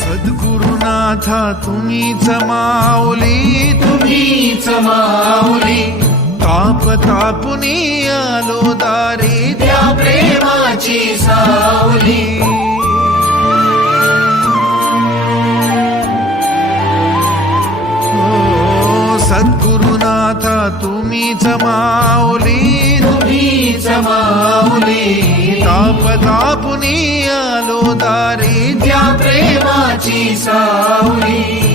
सद्गुरुनाथा तुम्हीच माऊली, तुम्हीच माऊली, ताप तापुनी आलो दारी, त्या प्रेमाची सावली. सद्गुरुनाथा तुम्हीच माऊली, तुम्हीच माऊली, ताप तापुनी आलो दारी, त्या प्रेमाची सावली.